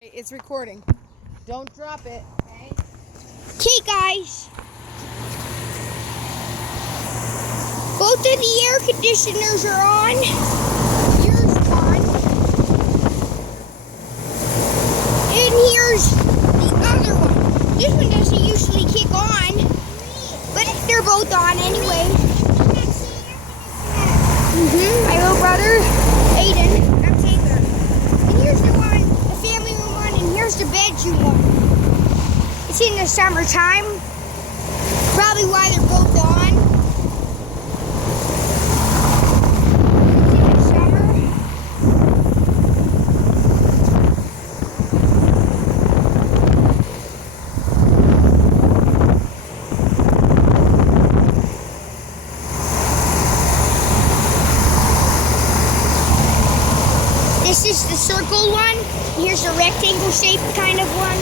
It's recording. Don't drop it. Okay, guys. Both of the air conditioners are on. Here's one. And here's the other one. This one doesn't usually kick on, but they're both on anyway. My little brother, Aiden. I'm Taylor. And here's the one, the family room one, and here's the bedroom one. It's in the summertime. Probably why they're both on. It's in the summer. This is the circle one. Here's the rectangle shaped kind of one.